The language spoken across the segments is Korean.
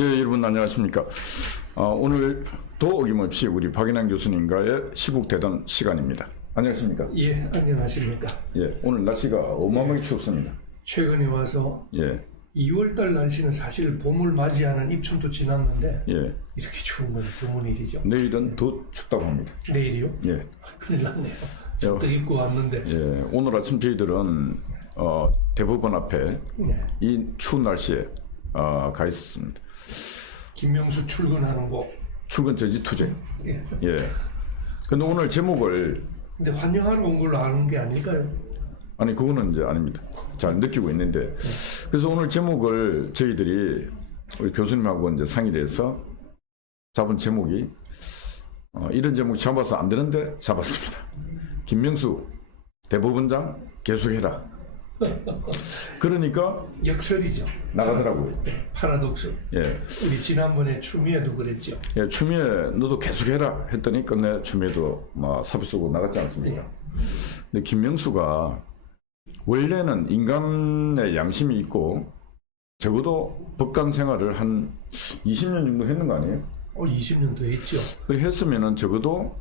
예, 여러분 안녕하십니까. 오늘도 어김없이 우리 박인환 교수님과의 시국대담 시간입니다. 안녕하십니까. 예, 안녕하십니까. 예, 오늘 날씨가 어마어마하게 추웠습니다. 최근에 와서 예, 2월달 날씨는 사실 봄을 맞이하는 입춘도 지났는데 예, 이렇게 추운 건 드문 일이죠. 내일은 더 춥다고 합니다. 내일이요? 예, 큰일 났네요. 저도 입고 왔는데. 예, 오늘 아침 저희들은 대법원 앞에 예. 이 추운 날씨에 가 있었습니다. 김명수 출근하는 곳. 출근 저지 투쟁. 예. 예. 근데 오늘 제목을 근데 환영하러 온 걸로 아는 게 아닐까요? 아니 그거는 이제 아닙니다. 잘 느끼고 있는데 그래서 오늘 제목을 저희들이 우리 교수님하고 이제 상의를 해서 잡은 제목이 이런 제목 잡아서 안 되는데 잡았습니다. 김명수 대법원장 계속해라. 그러니까 역설이죠. 나가더라고요. 파라독스. 예, 우리 지난번에 추미애도 그랬죠. 예, 추미애 너도 계속해라 했더니 끝내 추미애도 막 사표 쓰고 나갔지 않습니까? 근데 김명수가 원래는 인간의 양심이 있고 적어도 법관 생활을 한 20년 정도 했는 거 아니에요? 20년 더 했죠. 그렇게 했으면은 적어도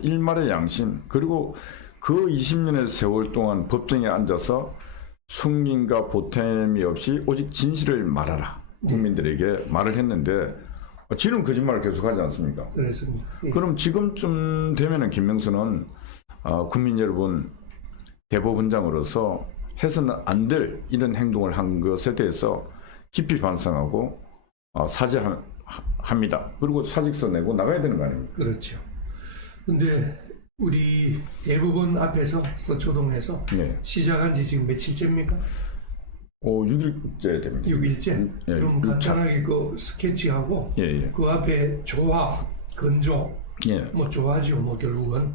일말의 양심 그리고 그 20년의 세월 동안 법정에 앉아서 숨김과 보탬이 없이 오직 진실을 말하라 국민들에게 말을 했는데 지는 거짓말을 계속하지 않습니까? 그렇습니다. 예. 그럼 지금쯤 되면은 김명수는 국민 여러분 대법원장으로서 해서는 안 될 이런 행동을 한 것에 대해서 깊이 반성하고 사죄합니다. 그리고 사직서 내고 나가야 되는 거 아닙니까? 그렇죠. 근데 우리 대법원 앞에서 서초동에서 네. 시작한 지 지금 며칠째입니까? 6일째 됩니다. 6일째? 예, 그럼 6차. 간단하게 그 스케치하고 예, 예. 그 앞에 조화, 건조, 예, 뭐 조화죠. 뭐 결국은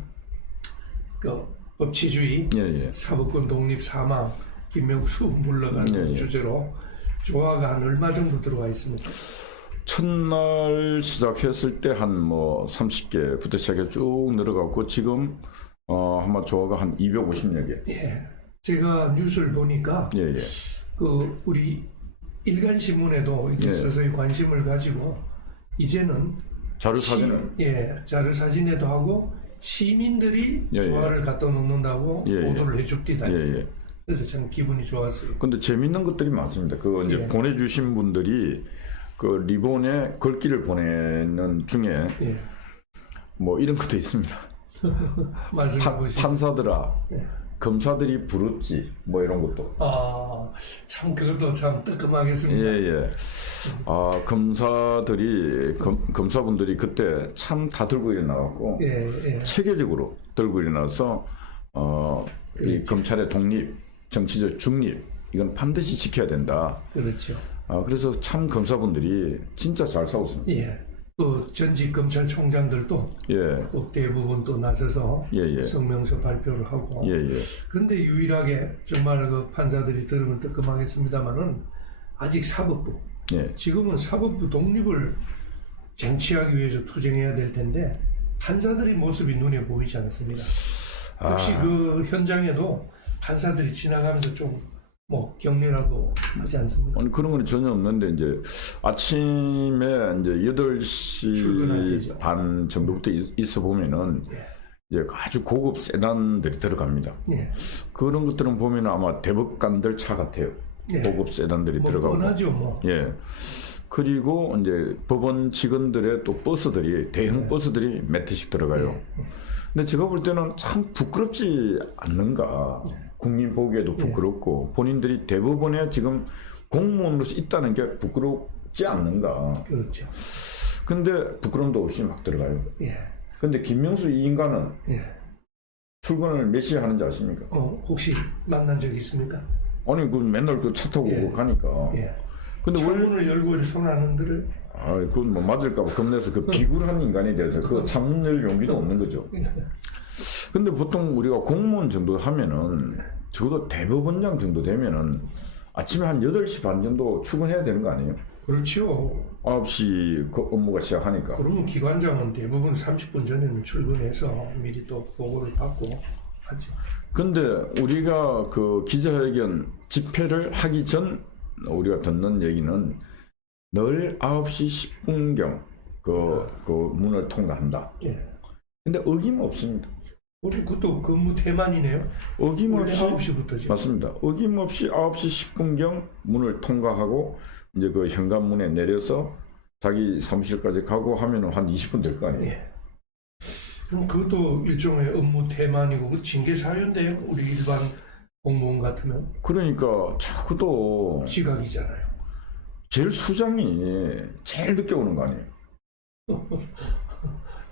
그 법치주의, 예, 예. 사법권 독립 사망, 김명수 물러가는 예, 예. 주제로 조화가 한 얼마 정도 들어와 있습니까? 첫날 시작했을 때 한 뭐 30개부터 시작해 쭉 늘어갔고 지금 아마 조화가 한 250여 개. 예. 제가 뉴스를 보니까 예, 예. 그 우리 일간신문에도 이제 예. 서서히 관심을 가지고 이제는 자료 사진을 자료 사진에도 하고 시민들이 예, 조화를 갖다 놓는다고 예, 예. 보도를 해줬디다. 예, 예. 그래서 참 기분이 좋았어요. 근데 재밌는 것들이 많습니다. 그 이제 예. 보내주신 분들이 그 리본에 글귀를 보내는 중에 예. 뭐 이런 것도 있습니다. 말씀해 보시죠. 판사들아, 예. 검사들이 부럽지 뭐 이런 것도. 참 그것도 참 뜨끔하겠습니다. 예, 예. 검사분들이 그때 참 다 들고 일어나갖고 예, 예. 체계적으로 들고 일어나서 이 그렇죠. 검찰의 독립, 정치적 중립 이건 반드시 지켜야 된다. 그렇죠. 그래서 참 검사분들이 진짜 잘 싸웠습니다. 예. 또 전직 검찰총장들도 예, 또 대부분 또 나서서 예, 예. 성명서 발표를 하고. 예, 예. 그런데 유일하게 정말 그 판사들이 들으면 뜨끔하겠습니다만은 아직 사법부. 예. 지금은 사법부 독립을 쟁취하기 위해서 투쟁해야 될 텐데 판사들의 모습이 눈에 보이지 않습니다. 혹시 그 현장에도 판사들이 지나가면서 좀 뭐 격려라도 하지 않습니까? 아니 그런 건 전혀 없는데 이제 아침에 이제 출근할 8시 때죠. 반 정도부터 있어 보면은 예. 이제 아주 고급 세단들이 들어갑니다. 예. 그런 것들은 보면 아마 대법관들 차 같아요. 예. 고급 세단들이 뭐 들어가고. 뻔하죠, 뭐. 예. 그리고 이제 법원 직원들의 또 버스들이 대형 버스들이 몇 대씩 들어가요. 근데 제가 볼 때는 참 부끄럽지 않는가. 국민 보기에도 부끄럽고 본인들이 대법원에 지금 공무원으로서 있다는 게 부끄럽지 않는가. 그렇죠. 근데 부끄럼도 없이 막 들어가요. 예. 근데 김명수 이 인간은 예. 출근을 몇 시에 하는지 아십니까? 혹시 만난 적 있습니까? 아니 그 맨날 그 차 타고 예. 가니까. 예. 근데 원래 창문을 열고 손 안 흔들을. 그건 뭐 맞을까봐 겁내서 그 비굴한 인간에 대해서 그 창문 열 용기도 없는 거죠. 근데 보통 우리가 공무원 정도 하면은 적어도 대법원장 정도 되면은 아침에 한 8시 반 정도 출근해야 되는 거 아니에요? 그렇죠. 9시 그 업무가 시작하니까. 그러면 기관장은 대부분 30분 전에는 출근해서 미리 또 보고를 받고 하죠. 근데 우리가 그 기자회견 집회를 하기 전 우리가 듣는 얘기는 늘 9시 10분경 그 문을 통과한다. 예. 근데 어김없습니다. 우리 그것도 근무 태만이네요. 어김없이 9시부터죠. 맞습니다. 어김없이 9시 10분경 문을 통과하고 이제 그 현관문에 내려서 자기 사무실까지 가고 하면은 한 20분 될 거 아니에요. 예. 그럼 그것도 일종의 업무 태만이고 그 징계 사유인데요. 우리 일반 공무원 같으면 그러니까 자꾸도 지각이잖아요. 제일 수장이 제일 늦게 오는 거 아니에요.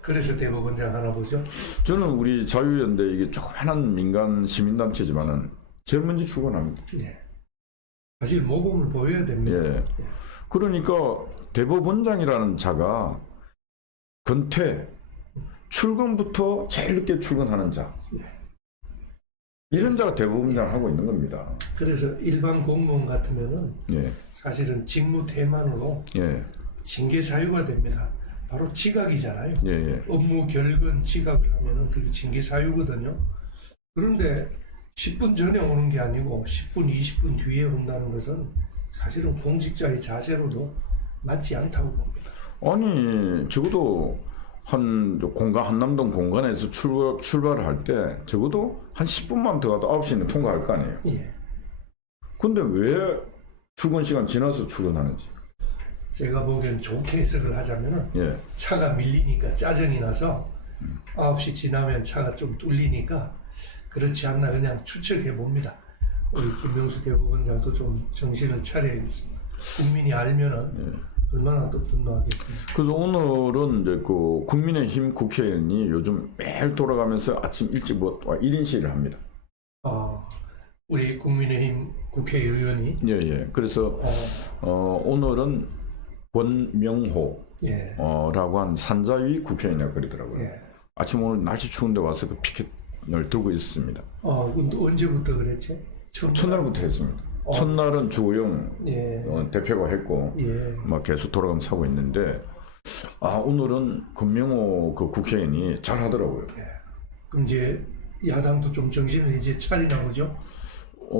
그래서 대법원장 하나 보죠. 저는 우리 자유연대 이게 조그마한 민간 시민단체지만은 제일 먼저 출근합니다. 예. 사실 모범을 보여야 됩니다. 예. 그러니까 대법원장이라는 자가 근태 출근부터 제일 늦게 출근하는 자. 이런 자가 대법원장을 하고 있는 겁니다. 그래서 일반 공무원 같으면은 예. 사실은 직무 태만으로 예. 징계 사유가 됩니다. 바로 지각이잖아요. 예. 예. 업무 결근 지각을 하면은 그게 징계 사유거든요. 그런데 10분 전에 오는 게 아니고 10분, 20분 뒤에 온다는 것은 사실은 공직자의 자세로도 맞지 않다고 봅니다. 아니 적어도 한남동 공간에서 출발을 할 때 적어도 한 10분만 더 가도 9시는 통과할 거 아니에요. 예. 근데 왜 출근 시간 지나서 출근하는지. 제가 보기엔 좋게 해석을 하자면은 예. 차가 밀리니까 짜증이 나서 9시 지나면 차가 좀 뚫리니까 그렇지 않나 그냥 추측해 봅니다. 우리 김명수 대법원장도 좀 정신을 차려야겠습니다. 국민이 알면은 얼마나 또 분노하겠습니다. 그래서 오늘은 이제 그 국민의힘 국회의원이 요즘 매일 돌아가면서 아침 일찍 1인 시위를 합니다. 우리 국민의힘 국회의원이 예, 예. 그래서 오늘은 권명호 예. 라고 한 산자위 국회의원이라고 그러더라고요. 예. 아침 오늘 날씨 추운데 와서 그 피켓을 들고 있었습니다. 근데 언제부터 그랬지? 첫날부터 했습니다. 첫날은 주호영 예. 대표가 했고 예. 막 계속 돌아가면서 하고 있는데 오늘은 권명호 그 국회의원이 잘 하더라고요. 그럼 이제 야당도 좀 정신을 이제 차리나 보죠?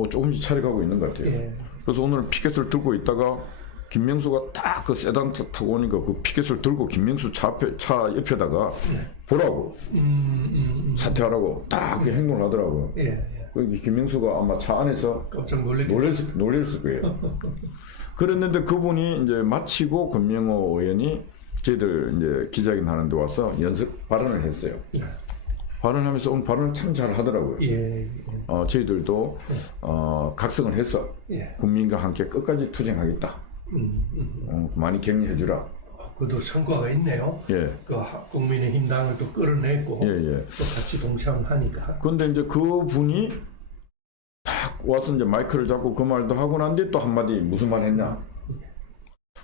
조금씩 차려가고 있는 것 같아요. 예. 그래서 오늘 피켓을 들고 있다가 김명수가 딱 그 세단 타고 오니까 그 피켓을 들고 김명수 차 옆에다가 보라고 사퇴하라고 딱 그 행동을 하더라고요. 예. 그 김명수가 아마 차 안에서 깜짝 놀랐겠죠. 놀랬을 거예요. 그랬는데 그분이 이제 마치고 권명호 의원이 저희들 이제 기자회견 하는데 와서 연습 발언을 했어요. 발언하면서 오늘 발언을 참 잘 하더라고요. 예. 저희들도 각성을 해서 예. 국민과 함께 끝까지 투쟁하겠다. 많이 격려해주라. 그것도 성과가 있네요. 예. 그 국민의힘 당을 또 끌어냈고 예, 예. 또 같이 동참을 하니까. 그런데 이제 그 분이 딱 와서 이제 마이크를 잡고 그 말도 하고 난 뒤에 또 한마디 무슨 말 했냐.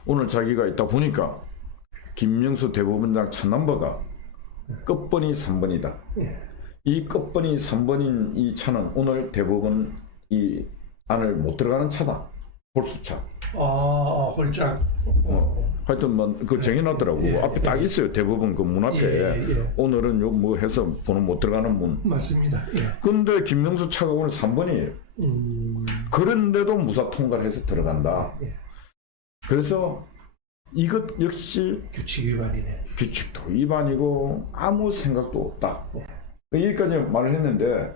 오늘 자기가 있다 보니까 김명수 대법원장 차 넘버가 끝번이 3번이다. 예. 이 끝번이 3번인 이 차는 오늘 대법원 이 안을 못 들어가는 차다. 홀수차. 홀짝. 하여튼 그 정해놨더라고. 예, 앞에 딱 있어요. 대법원 그 문 앞에. 예. 오늘은 요 뭐 해서 번호 못 들어가는 문. 맞습니다. 예. 근데 김명수 차가 오늘 3번이에요. 그런데도 무사 통과를 해서 들어간다. 예. 그래서 이것 역시 규칙 위반이네. 규칙도 위반이고 아무 생각도 없다. 여기까지 말을 했는데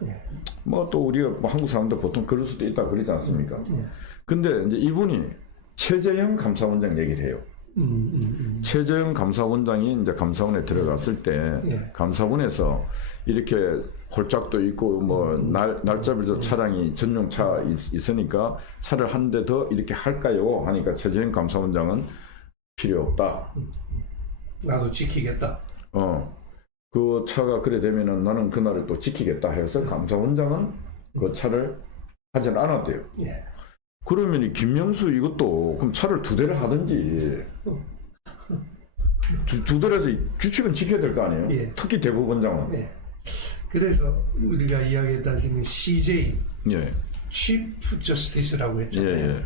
뭐 또 우리가 뭐 한국 사람들 보통 그럴 수도 있다 그러지 않습니까? 근데 이제 이분이 최재형 감사원장 얘기를 해요. 최재형 감사원장이 이제 감사원에 들어갔을 때 감사원에서 이렇게 홀짝도 있고 뭐 날짜별로 차량이 전용 차 있으니까 차를 한 대 더 이렇게 할까요? 하니까 최재형 감사원장은 필요 없다. 나도 지키겠다. 그 차가 그래 되면은 나는 그날을 또 지키겠다 해서 감사원장은 그 차를 하지는 않았대요. 예. 그러면 이 김명수 이것도 그럼 차를 2대를 하든지 두 대를 해서 규칙은 지켜야 될 거 아니에요? 예. 특히 대법원장은. 예. 그래서 우리가 이야기했다시피 CJ, 예. Chief Justice라고 했잖아요. 예.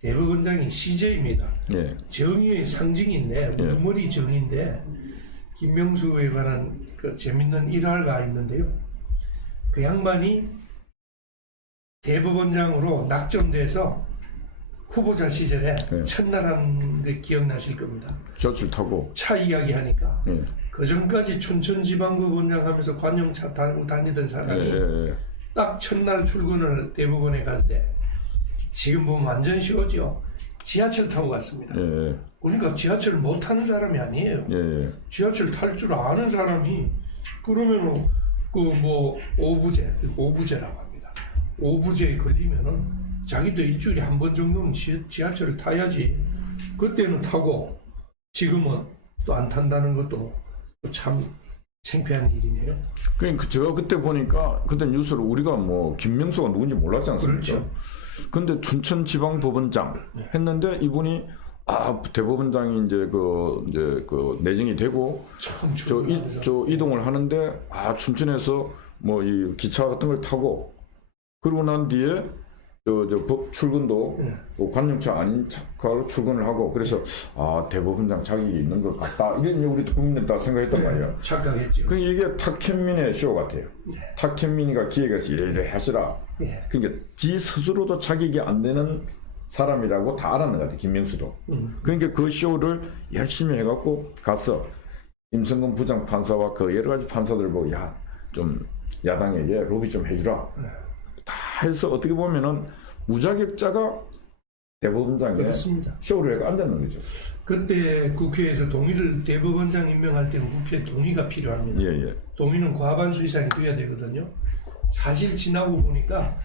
대법원장이 CJ입니다. 예. 정의의 상징인데 우두머리 정의인데 김명수에 관한 그 재밌는 일화가 있는데요. 그 양반이 대법원장으로 낙점돼서 후보자 시절에 네. 첫날 한 게 기억나실 겁니다. 지하철 타고. 차 이야기 하니까 예. 그 전까지 춘천지방법원장 하면서 관용차 타고 다니던 예, 사람이 예, 예. 딱 첫날 출근을 대법원에 갈 때 지금 보면 완전 쉬워죠. 지하철 타고 갔습니다. 예, 예. 그러니까 지하철 못 타는 사람이 아니에요. 예, 예. 지하철 탈 줄 아는 사람이 그러면은 그 뭐 오부제라고 합니다. 오부제에 걸리면은 자기도 일주일에 한 번 정도는 지하철을 타야지. 그때는 타고 지금은 또 안 탄다는 것도 참 창피한 일이네요. 그러니까 제가 그때 보니까 그때 뉴스를 우리가 뭐 김명수가 누군지 몰랐지 않습니까? 그렇죠. 근데 춘천지방법원장 했는데 이분이 대법원장이 이제 그 내정이 되고 참 저 이동을 하는데 춘천에서 뭐 이 기차 같은 걸 타고 그러고 난 뒤에 출근도 뭐 관용차 아닌 차로 출근을 하고 그래서 대법원장 자격이 있는 것 같다 이게 이제 우리 국민들 다 생각했단 말이에요. 착각했죠. 그 이게 탁현민의 쇼 같아요. 탁현민이가 기획해서 이래 하시라. 그러니까 지 스스로도 자격이 안 되는 사람이라고 다 알았는 것 같아요. 김명수도. 그러니까 그 쇼를 열심히 해갖고 가서 임성근 부장판사와 그 여러 가지 판사들 보고 좀 야당에게 로비 좀 해주라. 다 해서 어떻게 보면은 무자격자가 대법원장에 그렇습니다. 쇼를 해가 앉았는 거죠. 그때 국회에서 대법원장 임명할 때는 국회 동의가 필요합니다. 예. 동의는 과반수 이상이 돼야 되거든요. 사실 지나고 보니까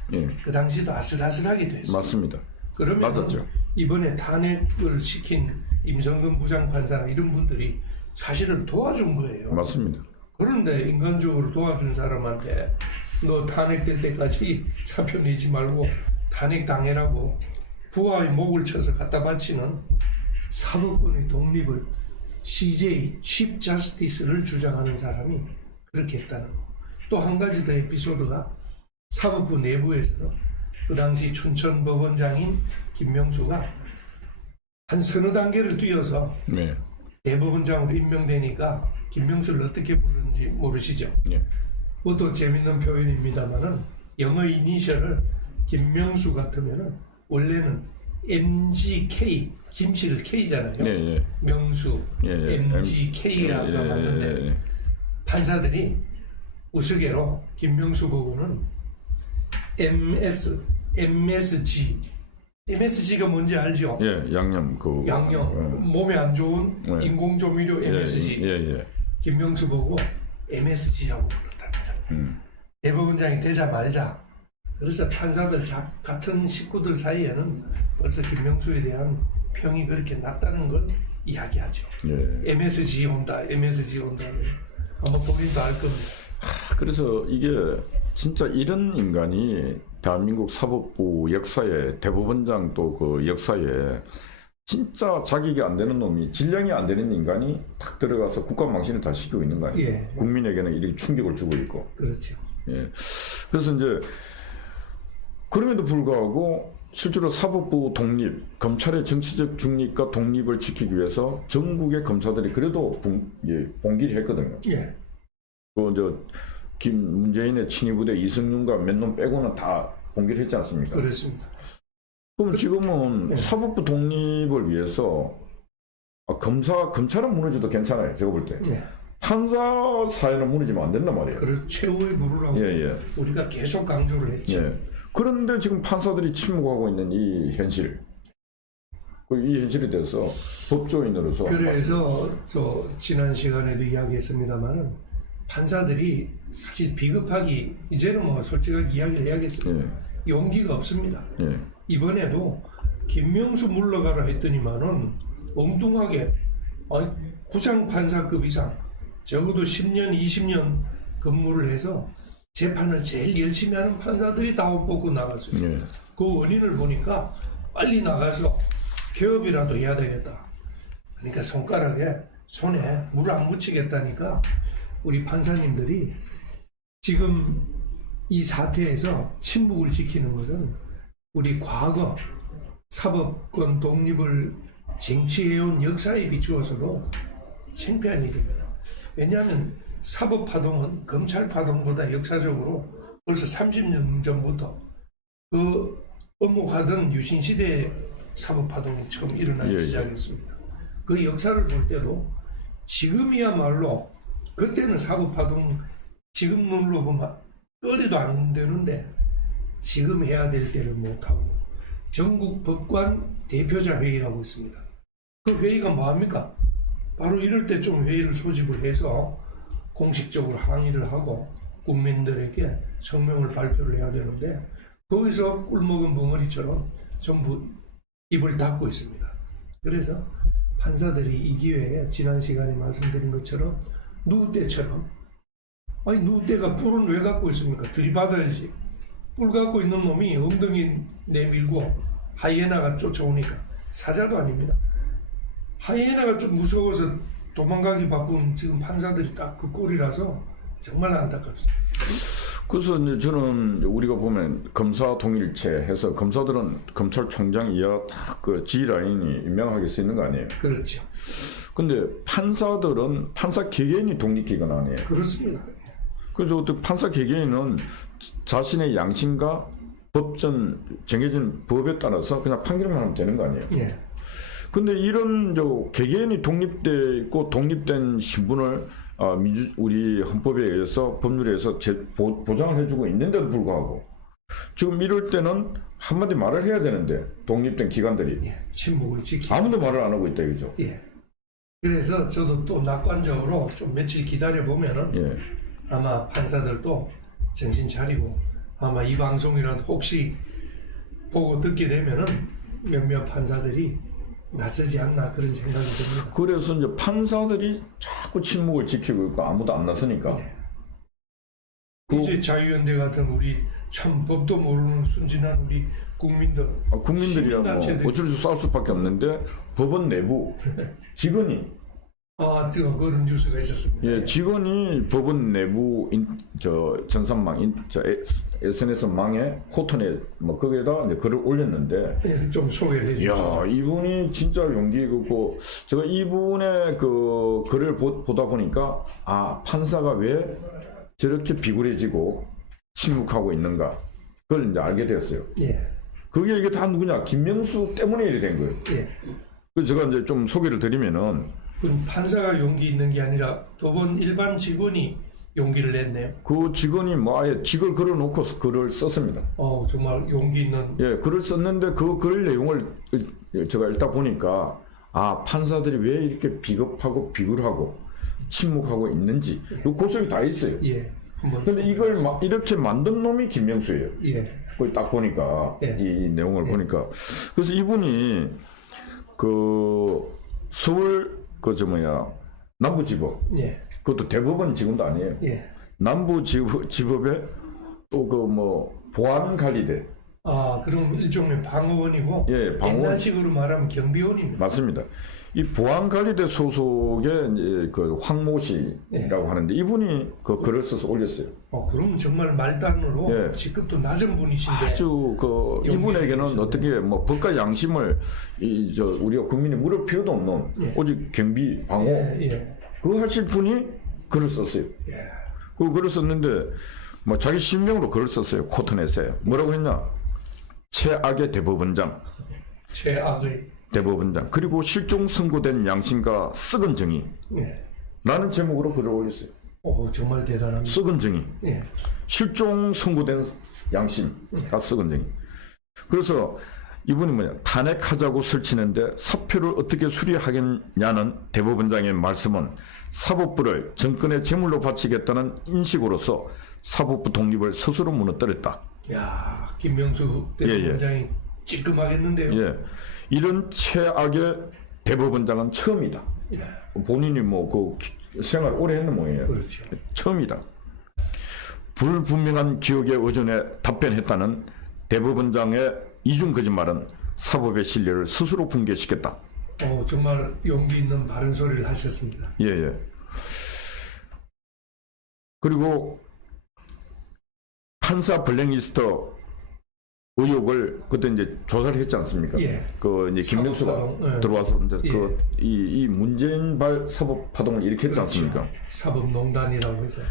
그 당시도 아슬아슬하게 됐어요. 맞습니다. 그러면 맞았죠. 이번에 탄핵을 시킨 임성근 부장판사나 이런 분들이 사실은 도와준 거예요. 맞습니다. 그런데 인간적으로 도와준 사람한테 너 탄핵될 때까지 사표 내지 말고 탄핵 당해라고 부하의 목을 쳐서 갖다 바치는 사법권의 독립을 CJ, Chief Justice를 주장하는 사람이 그렇게 했다는 거. 또 한 가지 더 에피소드가 사법부 내부에서 그 당시 춘천법원장인 김명수가 한 서너 단계를 뛰어서 대법원장으로 임명되니까 김명수를 어떻게 부르는지 모르시죠? 그것도 재밌는 표현입니다만은 영어 이니셜을 김명수 같으면은 원래는 MGK 김씨를 K잖아요. 명수 MGK라고 하는데 판사들이 우스개로 김명수 보고는 MSG가 뭔지 알죠? 양념 몸에 안 좋은 인공조미료 MSG. 김명수 보고 MSG라고 불렀답니다. 대법원장이 되자마자 그래서 판사들 같은 식구들 사이에는 벌써 김명수에 대한 평이 그렇게 낮다는 걸 이야기하죠. MSG 온다. 아마 본인도 알 겁니다. 그래서 이게 진짜 이런 인간이 대한민국 사법부 역사에 대법원장 또 그 역사에 진짜 자격이 안 되는 놈이 질량이 안 되는 인간이 탁 들어가서 국가 망신을 다 시키고 있는 거 아니에요. 국민에게는 이렇게 충격을 주고 있고. 그렇죠. 그래서 이제 그럼에도 불구하고 실제로 사법부 독립, 검찰의 정치적 중립과 독립을 지키기 위해서 전국의 검사들이 그래도 봉기를 했거든요. 문재인의 친위부대 이승윤과 몇 놈 빼고는 다 봉기를 했지 않습니까? 그렇습니다. 그럼 지금은 사법부 독립을 위해서 검찰은 무너져도 괜찮아요. 제가 볼 때. 판사 사회는 무너지면 안 된단 말이에요. 그걸 최후의 부르라고 우리가 계속 강조를 했죠. 그런데 지금 판사들이 침묵하고 있는 이 현실. 이 현실에 대해서 법조인으로서. 그래서 지난 시간에도 이야기했습니다만은 판사들이 사실 비겁하기 이제는 뭐 솔직하게 이야기를 해야겠습니다. 용기가 없습니다. 이번에도 김명수 물러가라 했더니만은 엉뚱하게 부장판사급 이상 적어도 10년, 20년 근무를 해서 재판을 제일 열심히 하는 판사들이 다 옷 벗고 나갔어요. 그 원인을 보니까 빨리 나가서 개업이라도 해야 되겠다. 그러니까 손에 물 안 묻히겠다니까 우리 판사님들이 지금 이 사태에서 침묵을 지키는 것은 우리 과거 사법권 독립을 쟁취해온 역사에 비추어서도 창피한 일입니다. 왜냐하면 사법파동은 검찰파동보다 역사적으로 벌써 30년 전부터 그 업무하던 유신시대 사법파동이 처음 일어나기 예, 예. 시작했습니다. 그 역사를 볼 때도 지금이야말로 그때는 사법파동 지금 눈으로 보면 꺼리도 안 되는데 지금 해야 될 때를 못하고 전국 법관 대표자 회의라고 있습니다. 그 회의가 뭐합니까? 바로 이럴 때 좀 회의를 소집을 해서 공식적으로 항의를 하고 국민들에게 성명을 발표를 해야 되는데 거기서 꿀먹은 벙어리처럼 전부 입을 닫고 있습니다. 그래서 판사들이 이 기회에 지난 시간에 말씀드린 것처럼 누구 때처럼 아니 누구 때가 뿔은 왜 갖고 있습니까? 들이받아야지. 뿔 갖고 있는 놈이 엉덩이 내밀고 하이에나가 쫓아오니까 사자도 아닙니다. 하이에나가 좀 무서워서 도망가기 바쁜 지금 판사들이 딱 그 꼴이라서 정말 안타깝습니다. 그래서 이제 저는 우리가 보면 검사 동일체 해서 검사들은 검찰총장 이하 다 그 G라인이 명확하게 써 있는 거 아니에요? 그렇죠. 근데 판사들은 판사 개개인이 독립기관 아니에요? 그렇습니다. 그래서 어떤 판사 개개인은 자신의 양심과 법전 정해진 법에 따라서 그냥 판결만 하면 되는 거 아니에요? 예. 근데 이런 개개인이 독립돼 있고 독립된 신분을 우리 헌법에 의해서 법률에 의해서 보장을 해주고 있는데도 불구하고 지금 이럴 때는 한마디 말을 해야 되는데 독립된 기관들이 예. 침묵을 지키고 아무도 말을 안 하고 있다 이거죠. 예. 그래서 저도 또 낙관적으로 좀 며칠 기다려 보면은 예. 아마 판사들도 정신 차리고 아마 이 방송이라도 혹시 보고 듣게 되면은 몇몇 판사들이 나서지 않나 그런 생각이 듭니다. 그래서 이제 판사들이 자꾸 침묵을 지키고 있고 아무도 안 나서니까 네. 이제 자유연대 같은 우리 참 법도 모르는 순진한 우리 국민들 국민들이야 뭐 시민단체들이 어쩔 수 싸울 수밖에 없는데 법원 내부 직원이 그런 뉴스가 있었습니다. 예, 직원이 법원 내부 전산망 SNS 망에 코튼에 뭐 거기에다 이제 글을 올렸는데 예, 좀 소개를 해주시죠. 야, 이분이 진짜 용기 있고 제가 이분의 그 글을 보다 보니까 판사가 왜 저렇게 비굴해지고 침묵하고 있는가 그걸 이제 알게 되었어요. 예. 그게 이게 다 누구냐? 김명수 때문에 이래 된 거예요. 예. 그래서 제가 이제 좀 소개를 드리면은 그럼 판사가 용기 있는 게 아니라 법원 일반 직원이 용기를 냈네요. 그 직원이 뭐 아예 직을 걸어놓고 글을 썼습니다. 정말 용기 있는. 예, 글을 썼는데 그 글 내용을 제가 읽다 보니까 판사들이 왜 이렇게 비겁하고 비굴하고 침묵하고 있는지 그 고소이 다 있어요. 예. 근데 이걸 이렇게 만든 놈이 김명수예요. 예. 거기 딱 보니까 예. 이 내용을 보니까 그래서 이분이 그 서울 남부지법 예. 그것도 대법원 직원도 아니에요. 예. 남부지법에 또 그 뭐 보안관리대 그럼 일종의 방어원이고 예, 방어원. 옛날식으로 말하면 경비원입니다. 맞습니다. 이 보안관리대 소속의 이제 그 황모 씨라고 하는데 이분이 그 글을 써서 올렸어요. 그럼 정말 말단으로 예. 직급도 낮은 분이신데 아주 그 이분에게는 용기를 어떻게 뭐 법과 양심을 우리가 국민이 물을 필요도 없는 오직 경비 방어 예. 그거 하실 분이 글을 썼어요. 예. 그 글을 썼는데 뭐 자기 신명으로 글을 썼어요. 코튼에서요. 뭐라고 했냐? 최악의 대법원장. 최악의. 대법원장. 그리고 실종 선고된 양심과 썩은 정의. 예. 라는 제목으로 글을 올렸어요. 정말 대단합니다. 썩은 정의. 예. 실종 선고된 양심과 썩은 정의. 그래서 이분이 탄핵하자고 설치는데 사표를 어떻게 수리하겠냐는 대법원장의 말씀은 사법부를 정권의 제물로 바치겠다는 인식으로서 사법부 독립을 스스로 무너뜨렸다. 야, 김명수 대법원장이 찌끔하겠는데요. 예, 이런 최악의 대법원장은 처음이다. 예. 본인이 뭐 그 생활 오래 했는 모양이에요. 그렇죠. 처음이다. 불분명한 기억에 의존해 답변했다는 대법원장의 이중 거짓말은 사법의 신뢰를 스스로 붕괴시켰다. 정말 용기 있는 바른 소리를 하셨습니다. 예. 그리고 판사 블랙리스트 의혹을 그때 이제 조사를 했지 않습니까? 예. 그 이제 김명수가 사법파동, 예. 들어와서 이제 예. 이 문재인발 사법파동을 일으켰지 않습니까? 그렇죠. 사법농단이라고 해서.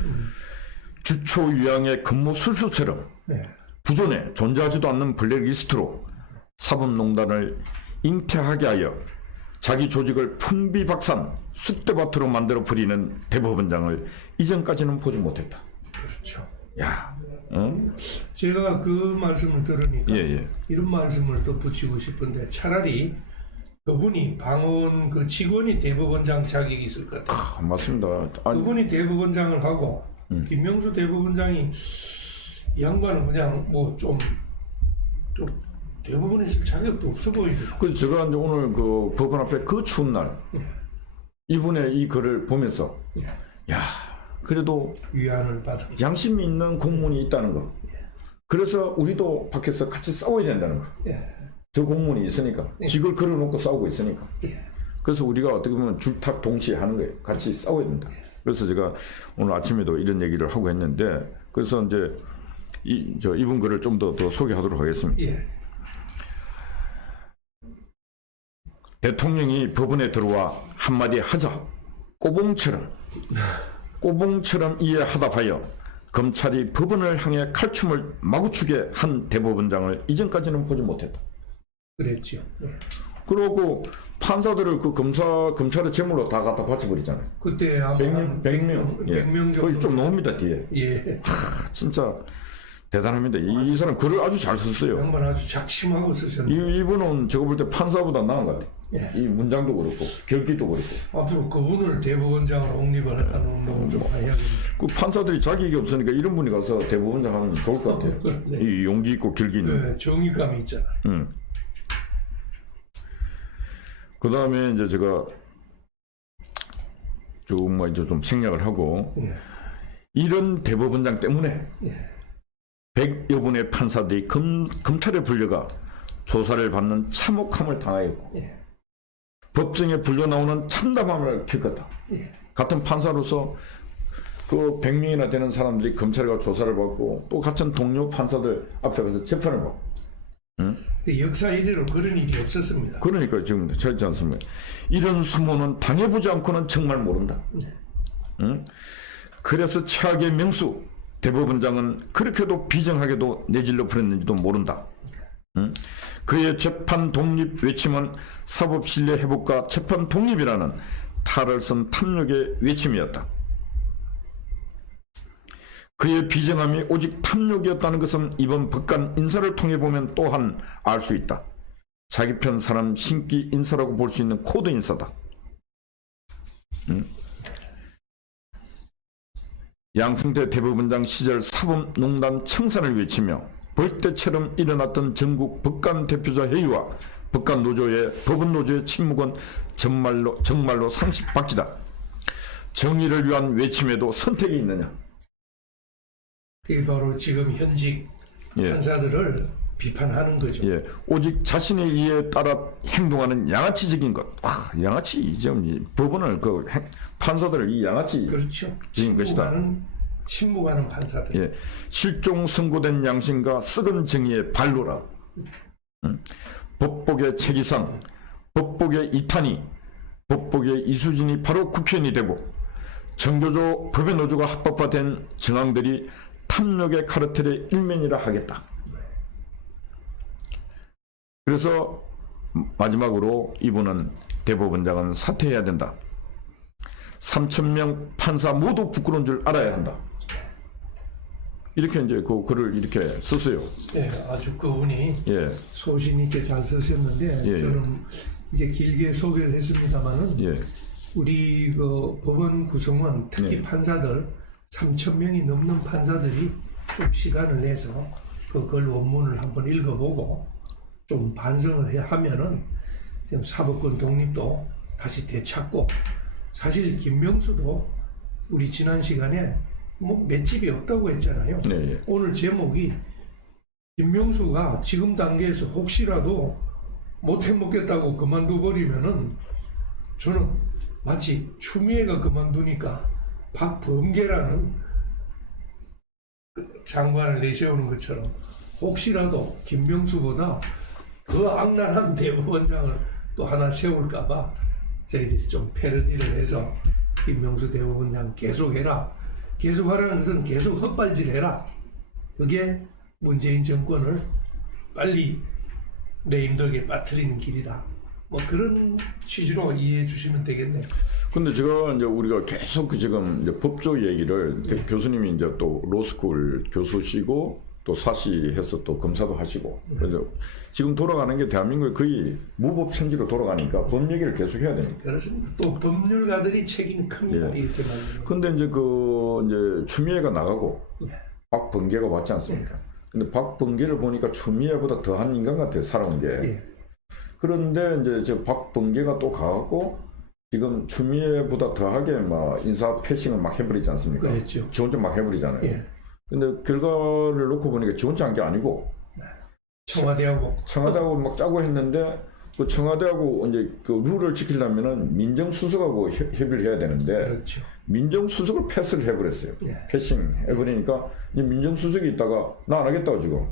주초유양의 근무 술수처럼 예. 부존에 존재하지도 않는 블랙리스트로 사법농단을 잉태하게 하여 자기 조직을 풍비박산 쑥대밭으로 만들어 버리는 대법원장을 이전까지는 보지 못했다. 그렇죠. 야, 응? 제가 그 말씀을 들으니까 예. 이런 말씀을 덧붙이고 싶은데 차라리 그분이 방언 그 직원이 대법원장 자격이 있을 것 같아요. 맞습니다. 아니, 그분이 대법원장을 하고 김명수 대법원장이 이 양반은 그냥 뭐 좀 대법원에 있을 자격도 없어 보입니다. 그래서 제가 이제 오늘 그 법원 앞에 그 추운 날 이분의 이 글을 보면서 야, 그래도 위안을 받은 양심이 있는 공무원이 있다는 거. 그래서 우리도 밖에서 같이 싸워야 된다는 거. 저 공무원이 있으니까 직을 걸어놓고 싸우고 있으니까. 그래서 우리가 어떻게 보면 줄탁 동시에 하는 거예요. 같이 싸워야 된다. 그래서 제가 오늘 아침에도 이런 얘기를 하고 했는데, 그래서 이제 이분 글을 좀 더 소개하도록 하겠습니다. 대통령이 법원에 들어와 한마디 하자 꼬봉처럼 이해하다 봐요. 검찰이 법원을 향해 칼춤을 마구추게 한 대법원장을 이전까지는 보지 못했다. 그랬죠. 그러고 판사들을 그 검찰의 재물로 다 갖다 바쳐버리잖아요. 그때 아마 100명 정도 좀 나옵니다 뒤에. 진짜 대단합니다. 이 사람 글을 아주 잘 썼어요. 양반 아주 작심하고 쓰셨는데 이분은 제가 볼 때 판사보다 나은 것 같아요. 이 문장도 그렇고 결기도 그렇고. 앞으로 그분을 대법원장으로 옹립을 하는 운동을 좀 해야겠네요. 그 판사들이 자격이 없으니까 이런 분이 가서 대법원장 하면 좋을 것 같아요. 이 용기 있고 결기 있는. 정의감이 있잖아. 그 다음에 이제 제가 조금 이제 좀 생략을 하고 이런 대법원장 때문에 100여 분의 판사들이 검찰에 불려가 조사를 받는 참혹함을 당하였고 법정에 불려 나오는 참담함을 겪었다. 같은 판사로서 그 100명이나 되는 사람들이 검찰에 가 조사를 받고 또 같은 동료 판사들 앞에 가서 재판을 받고. 역사 이래로 그런 일이 없었습니다. 그러니까 지금 절지 않습니다. 이런 수모는 당해보지 않고는 정말 모른다. 그래서 최악의 명수 대법원장은 그렇게도 비정하게도 내질러 버렸는지도 모른다. 그의 재판 독립 외침은 사법 신뢰 회복과 재판 독립이라는 탈을 쓴 탐욕의 외침이었다. 그의 비정함이 오직 탐욕이었다는 것은 이번 법관 인사를 통해 보면 또한 알 수 있다. 자기 편 사람 신기 인사라고 볼 수 있는 코드 인사다. 양승태 대법원장 시절 사법농단 청산을 외치며 벌떼처럼 일어났던 전국 법관 대표자 회의와 법관 노조의 법원 노조의 침묵은 정말로 상식박지다. 정의를 위한 외침에도 선택이 있느냐? 그게 바로 지금 현직 판사들을 비판하는 거죠. 오직 자신의 이해에 따라 행동하는 양아치적인 것. 양아치 좀 법원을 판사들을 이 양아치 그렇죠. 지은 것이다. 침묵하는 판사들. 실종 선고된 양심과 썩은 정의의 발로라. 법복의 책이상, 법복의 이탄이, 법복의 이수진이 바로 국회의원이 되고 정교조 법의 노조가 합법화된 정황들이 탐욕의 카르텔의 일면이라 하겠다. 그래서 마지막으로 이분은 대법원장은 사퇴해야 된다. 3,000명 판사 모두 부끄러운 줄 알아야 한다. 이렇게 이제 그 글을 이렇게 썼어요. 아주 그분이 소신 있게 잘 쓰셨는데 저는 이제 길게 소개를 했습니다만은 우리 그 법원 구성원 특히 판사들 3,000명이 넘는 판사들이 좀 시간을 내서 그 글 원문을 한번 읽어보고 좀 반성을 하면은 지금 사법권 독립도 다시 되찾고 사실 김명수도 우리 지난 시간에 뭐 맷집이 없다고 했잖아요. 오늘 제목이 김명수가 지금 단계에서 혹시라도 못 해먹겠다고 그만둬버리면은 저는 마치 추미애가 그만두니까 박범계라는 장관을 내세우는 것처럼 혹시라도 김명수보다 더 악랄한 대법원장을 또 하나 세울까봐 저희들이 좀 패러디를 해서 김명수 대법원장 계속해라. 계속하라는 것은 계속 헛발질해라. 그게 문재인 정권을 빨리 내 임덕에 빠뜨리는 길이다. 뭐 그런 취지로 이해해 주시면 되겠네요. 근데 제가 이제 우리가 계속 그 지금 이제 법조 얘기를 교수님이 이제 또 로스쿨 교수시고 또 사시해서 또 검사도 하시고 그래서 지금 돌아가는 게 대한민국이 거의 무법천지로 돌아가니까 법 얘기를 계속 해야 됩니다. 그렇습니다. 또 법률가들이 책임이 큽니다. 예. 이렇게 말하면. 근데 이제 이제 추미애가 나가고 예. 박범계가 왔지 않습니까? 근데 박범계를 보니까 추미애보다 더한 인간 같아요. 살아온 게. 예. 그런데 이제 저 박범계가 또 가갖고 지금 추미애보다 더하게 막 인사 패싱을 막 해버리지 않습니까? 그랬죠. 지 혼자 막 해버리잖아요. 예. 근데 결과를 놓고 보니까 지 혼자 한 게 아니고 청와대하고 막 짜고 했는데 그 청와대하고 이제 그 룰을 지키려면은 민정수석하고 협의를 해야 되는데 그렇죠. 민정수석을 패스를 해버렸어요. 예. 패싱 해버리니까 이제 민정수석이 있다가 나 안 하겠다고 지금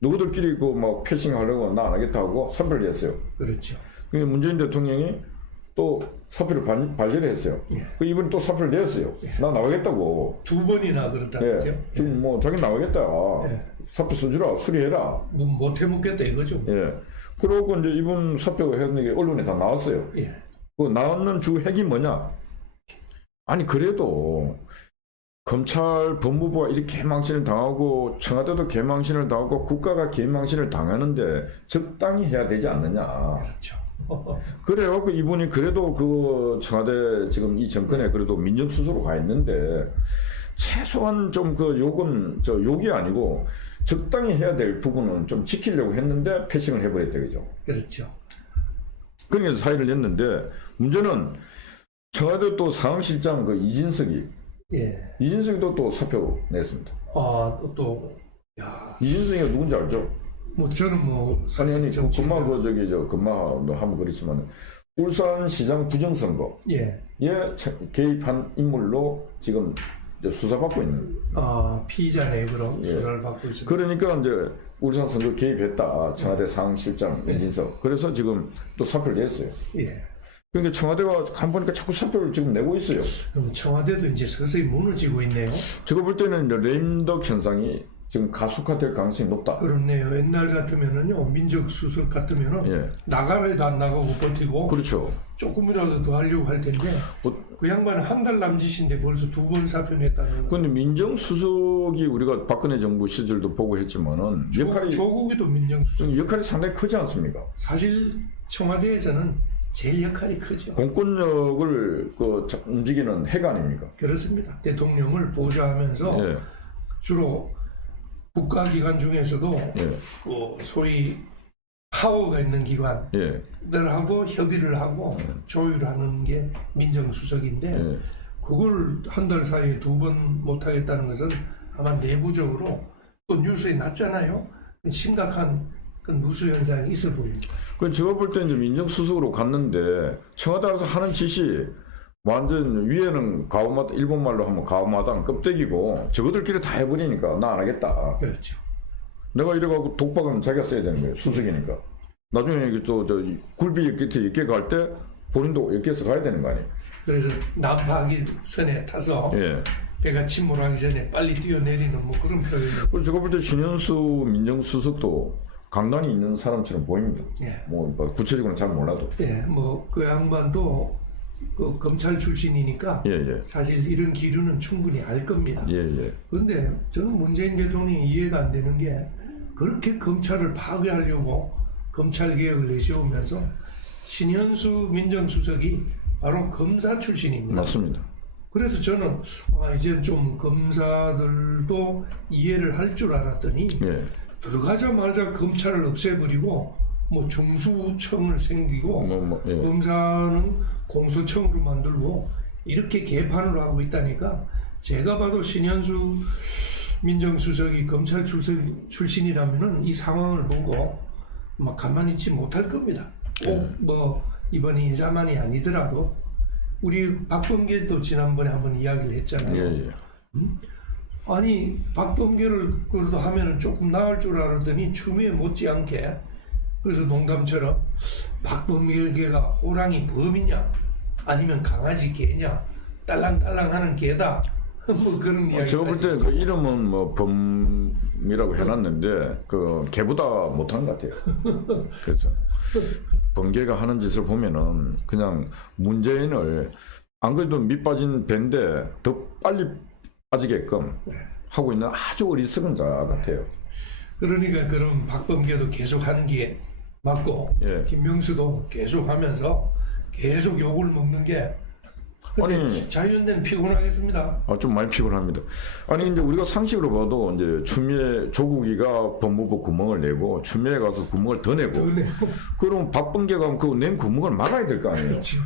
누구들끼리 그 막 패싱 하려고 나 안 하겠다고 사표를 냈어요. 그렇죠. 그게 문재인 대통령이 또 사표를 발제를 했어요. 예. 그 이번에 또 사표를 냈어요. 나 나가겠다고. 두 번이나 그렇다면서요? 예. 지금 뭐 자기 나가겠다. 예. 사표 써주라. 수리해라. 뭐 못 해먹겠다 이거죠. 예. 그러고 이제 이번 사표가 했는 게 언론에 다 나왔어요. 예. 그 나왔는 주 핵이 뭐냐? 아니 그래도 검찰 법무부가 이렇게 개망신을 당하고 청와대도 개망신을 당하고 국가가 개망신을 당하는데 적당히 해야 되지 않느냐. 그렇죠. 그래갖고 이분이 그래도 그 청와대 지금 이 정권에 그래도 민정수석으로 가 있는데 최소한 좀 그 욕은 저 욕이 아니고 적당히 해야 될 부분은 좀 지키려고 했는데 패싱을 해버렸다 그죠. 그렇죠. 그러니까 사의를 냈는데 문제는 청와대 또 상황실장 그 이진석이 또 사표 냈습니다. 야. 이진석이가 누군지 알죠? 뭐 저는 뭐 아니 금마 그 저기 저 금마도 하면 그렇지만 울산시장 부정선거 예 개입한 인물로 지금 이제 수사받고 있는 피의자 내부로 수사를 받고 있습니다. 그러니까 이제 울산 선거 개입했다 청와대 상실장 이진석 그래서 지금 또 사표를 냈어요. 예. 그러니까 청와대가 간 보니까 자꾸 사표를 지금 내고 있어요. 그럼 청와대도 이제 서서히 무너지고 있네요. 제가 볼 때는 이제 레임덕 현상이 지금 가속화될 가능성이 높다. 그렇네요. 옛날 같으면은요, 민정수석 같으면은 나가라 해도 안 나가고 버티고. 그렇죠. 조금이라도 더 하려고 할 텐데 그 양반은 한 달 남짓인데 벌써 2번 사표 냈다는 거. 그런데 민정수석이 우리가 박근혜 정부 시절도 보고 했지만은 조국이도 민정수석 역할이 상당히 크지 않습니까? 사실 청와대에서는 제일 역할이 크죠. 공권력을 움직이는 핵 아닙니까? 그렇습니다. 대통령을 보좌하면서 주로 국가기관 중에서도 소위 파워가 있는 기관들하고 협의를 하고 조율하는 게 민정수석인데 그걸 한 달 사이에 2번 못하겠다는 것은 아마 내부적으로 또 뉴스에 났잖아요. 심각한 그 누수 현상이 있어 보입니다. 그 제가 볼 때 이제 민정수석으로 갔는데 청와대에서 하는 짓이 완전 위에는 가오마당 일본 말로 하면 가오마당 껍데기고 저거들끼리 다 해버리니까 나 안 하겠다. 그렇죠. 내가 이래가지고 독박은 자기가 써야 되는 거예요. 수석이니까. 나중에 또 저 굴비 끝에 이렇게 갈 때 본인도 이렇게서 가야 되는 거 아니에요. 그래서 난파하기 선에 타서 배가 침몰하기 전에 빨리 뛰어내리는 뭐 그런 표현이에요. 그리고 제가 볼 때 신현수 민정수석도 강단이 있는 사람처럼 보입니다. 뭐 구체적으로는 잘 몰라도. 뭐 그 양반도 그 검찰 출신이니까 사실 이런 기류는 충분히 알 겁니다. 그런데 저는 문재인 대통령이 이해가 안 되는 게 그렇게 검찰을 파괴하려고 검찰 개혁을 내세우면서 신현수 민정수석이 바로 검사 출신입니다. 맞습니다. 그래서 저는 이제 좀 검사들도 이해를 할 줄 알았더니 들어가자마자 검찰을 없애버리고 뭐 중수청을 생기고 검사는 공소청으로 만들고 이렇게 개판을 하고 있다니까 제가 봐도 신현수 민정수석이 검찰 출신이라면은 이 상황을 보고 막 가만히 있지 못할 겁니다. 꼭 뭐 이번에 인사만이 아니더라도 우리 박범계도 지난번에 한번 이야기를 했잖아요. 아니 박범계를 그래도 하면은 조금 나을 줄 알았더니 추미애 못지않게 그래서 농담처럼 박범계가 호랑이 범이냐 아니면 강아지 개냐 딸랑딸랑하는 개다 뭐 그런 이야기. 제가 볼 때 그 이름은 뭐 범이라고 해놨는데 그 개보다 못하는 것 같아요. 그래서 범계가 하는 짓을 보면은 그냥 문재인을 안 그래도 밑빠진 배인데 더 빨리 빠지게끔 하고 있는 아주 어리석은 자 같아요. 그러니까 그럼 박범계도 계속 하는 게 맞고 예. 김명수도 계속 하면서 계속 욕을 먹는 게 근데 아니, 자유연대는 피곤하겠습니다. 좀 많이 피곤합니다. 아니 이제 우리가 상식으로 봐도 이제 추미애 조국이가 법무부 구멍을 내고 추미애 가서 구멍을 더 내고 그럼 박범계가 그 낸 구멍을 막아야 될 거 아니에요. 그렇죠.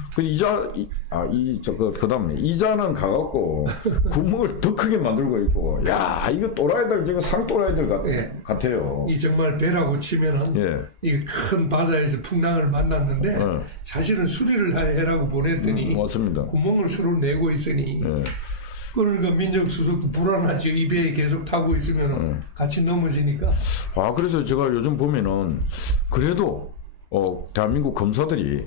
그 그다음에 이자는 가갖고 구멍을 더 크게 만들고 있고 야 이거 또라이들 지금 상또라이들 예. 같아요. 이 정말 배라고 치면은 예. 이 큰 바다에서 풍랑을 만났는데 예. 사실은 수리를 해라고 보냈더니 맞습니다. 구멍을 서로 내고 있으니 예. 그러니까 민정수석도 불안하죠. 이 배에 계속 타고 있으면 같이 넘어지니까. 그래서 제가 요즘 보면은 그래도 대한민국 검사들이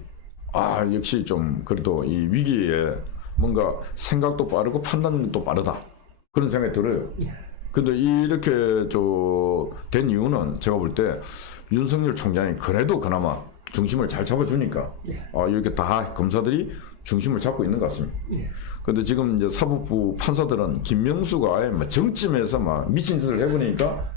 역시 좀 그래도 이 위기에 뭔가 생각도 빠르고 판단도 빠르다 그런 생각이 들어요. 근데 이렇게 된 이유는 제가 볼 때 윤석열 총장이 그래도 그나마 중심을 잘 잡아주니까 이렇게 다 검사들이 중심을 잡고 있는 것 같습니다. 근데 지금 이제 사법부 판사들은 김명수가 아예 막 정점에서 막 미친 짓을 해보니까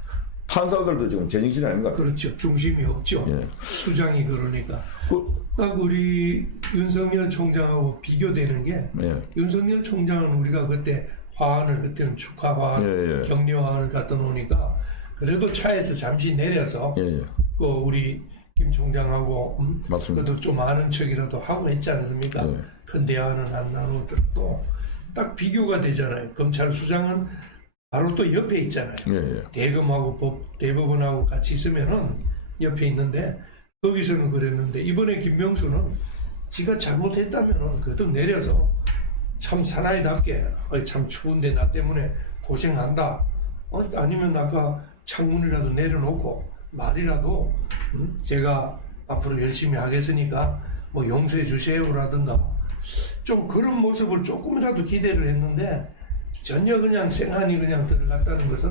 판사들도 지금 제정신이 아닌 것 같아요. 그렇죠. 중심이 없죠. 예. 수장이 그러니까. 그, 딱 우리 윤석열 총장하고 비교되는 게 예. 윤석열 총장은 우리가 그때 화환을 그때는 축하 화환, 예, 예. 격려 화환을 갖다 놓으니까 그래도 차에서 잠시 내려서 예, 예. 그 우리 김 총장하고 맞습니다. 그래도 좀 아는 척이라도 하고 했지 않습니까? 예. 큰 대화는 안 나누더라도 딱 비교가 되잖아요. 검찰 수장은 바로 또 옆에 있잖아요. 예, 예. 대검하고 대법원하고 같이 있으면은 옆에 있는데 거기서는 그랬는데 이번에 김명수는 지가 잘못했다면은 그래도 내려서 참 사나이답게 참 추운데 나 때문에 고생한다. 아니면 아까 창문이라도 내려놓고 말이라도 제가 앞으로 열심히 하겠으니까 뭐 용서해 주세요라든가 좀 그런 모습을 조금이라도 기대를 했는데 전혀 그냥 생한이 그냥 들어갔다는 것은